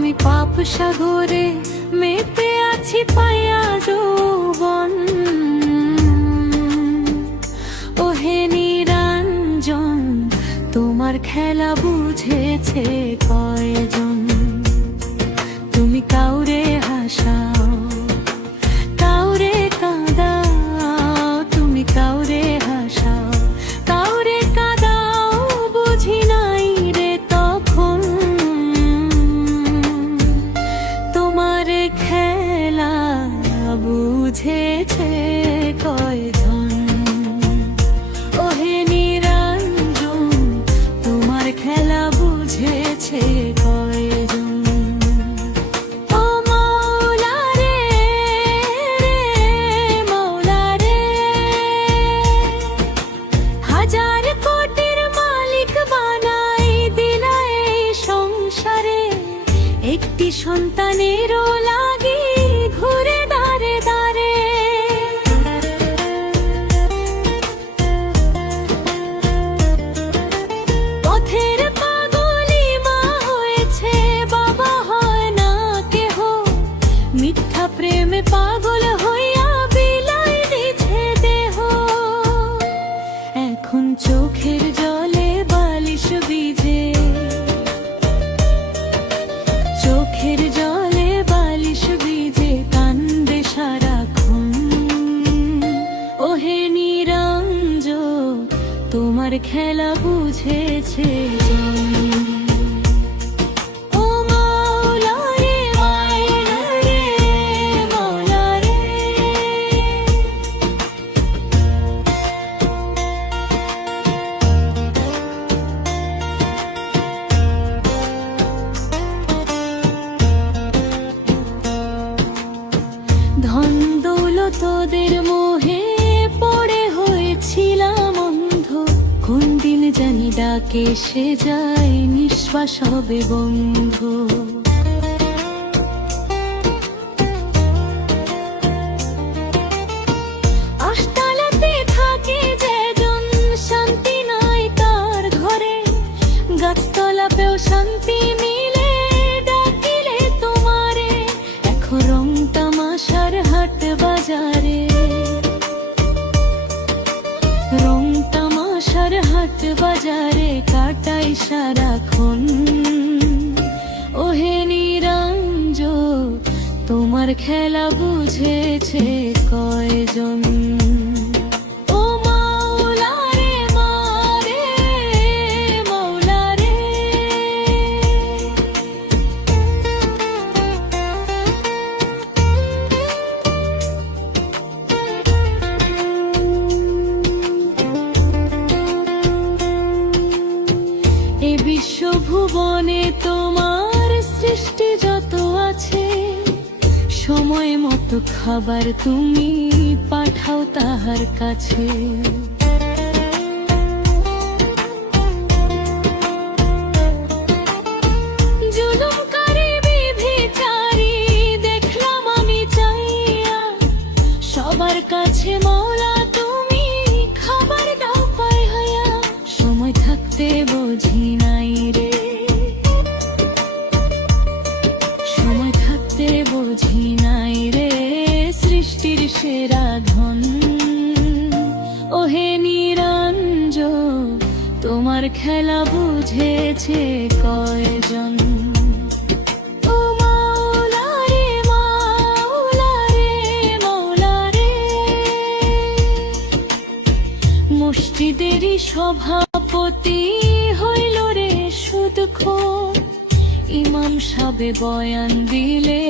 আমি পাপ সাগরে মেতে আছি পায়া যৌবন। ওহে নিরঞ্জন, তোমার খেলা বুঝেছে কয়জন? তুমি কাউরে হাসাও, কাউরে কাঁদাও, তুমি কাউরে হাসাও, কাউরে কাঁদাও, বুঝি নাই রে তখন তোমার খেলা বুঝেছে কয়জন? ওহে নিরঞ্জন, তোমার খেলা বুঝেছে কয়জন? ও মৌলা রে, মৌলা রে, হাজার কোটির মালিক বানাই দিলা এই সংসারে, একটি সন্তানেরও লাগি ঘুরে দাঁড়ে দাঁড়ে। পথের পাগলি মা হয়েছে, বাবা হয় না কেহ, মিথ্যা প্রেমে পাগল হইয়া বিলাই দিছে দেহ। এখন চোখের জলে বালিশ ভিজে, চোখের জলে বালিশ ভিজে কান্দে সারাক্ষণ। ওহে নিরঞ্জন, তোমার খেলা বুঝেছে জন। ও মৌলা রে, মাওলা রে, মৌলা রে। ধন দৌলতদের মোহে পড়ে হয়েছিলাম অন্ধ, কোন দিন জানি ডাকে সে যায় নিঃশ্বাস হবে বন্ধ। আশতালাতে থাকে যেজন, শান্তি নাই তার ঘরে, গাছতলাতেও শান্তি মিলে ডাকিলে তোমারে। এখন রং তামাশার হাট বাজারে, রং তামাশার হাট বাজারে কাটাই সারাক্ষণ। ওহে নিরঞ্জন, তোমার খেলা বুঝেছে কয়জন? ও মৌলা রে, মারে, মৌলা রে। এ বিশ্বভুবনে তোমার সৃষ্টি যত আছে, সময় মতো খাবার তুমি পাঠাও তাহার কাছে। জুলুমকারী বিভিচারী দেখলাম আমি চাইয়া, সবার কাছে মৌলা তুমি খাবার দাও পায় হইয়া। সময় থাকতে বুঝি নাই রে, সময় থাকতে বুঝি নাই রে সৃষ্টির সেরা ধন। ওহে নিরঞ্জন, তোমার খেলা বুঝেছে কয়জন? ও মৌলা রে, মাওলা রে, মৌলা রে। মসজিদেরই সভাপতি হইল রে সুদখোর, ইমাম সাবে বয়ান দিলে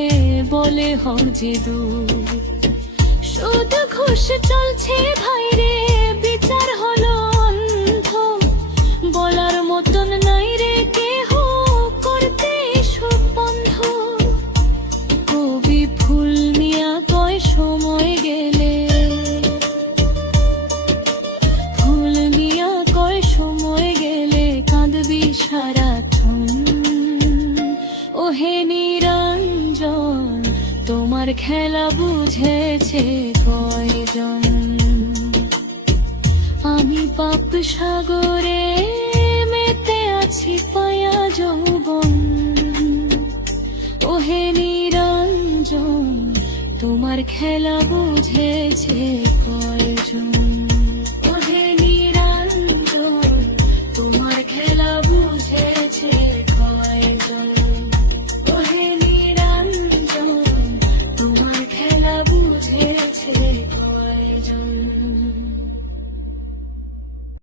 বলে হজে দূর। সুদ ঘুষ চলছে ভাইরে, বিচার হলো অন্ধ, বলার মতন নাই রে কেহ করতে সুদ বন্ধ। কবি ফুল মিয়া কয় সময় গেলে, ফুল মিয়া কয় সময় গেলে কাঁদবি সারাক্ষণ। ওহে নিরঞ্জন, তোমার খেলা বুঝেছে কয়জন? আমি পাপ সাগরে মেতে আছি পায়া যৌবন। হে নিরঞ্জন তোমার খেলা বুঝেছে কয়জন।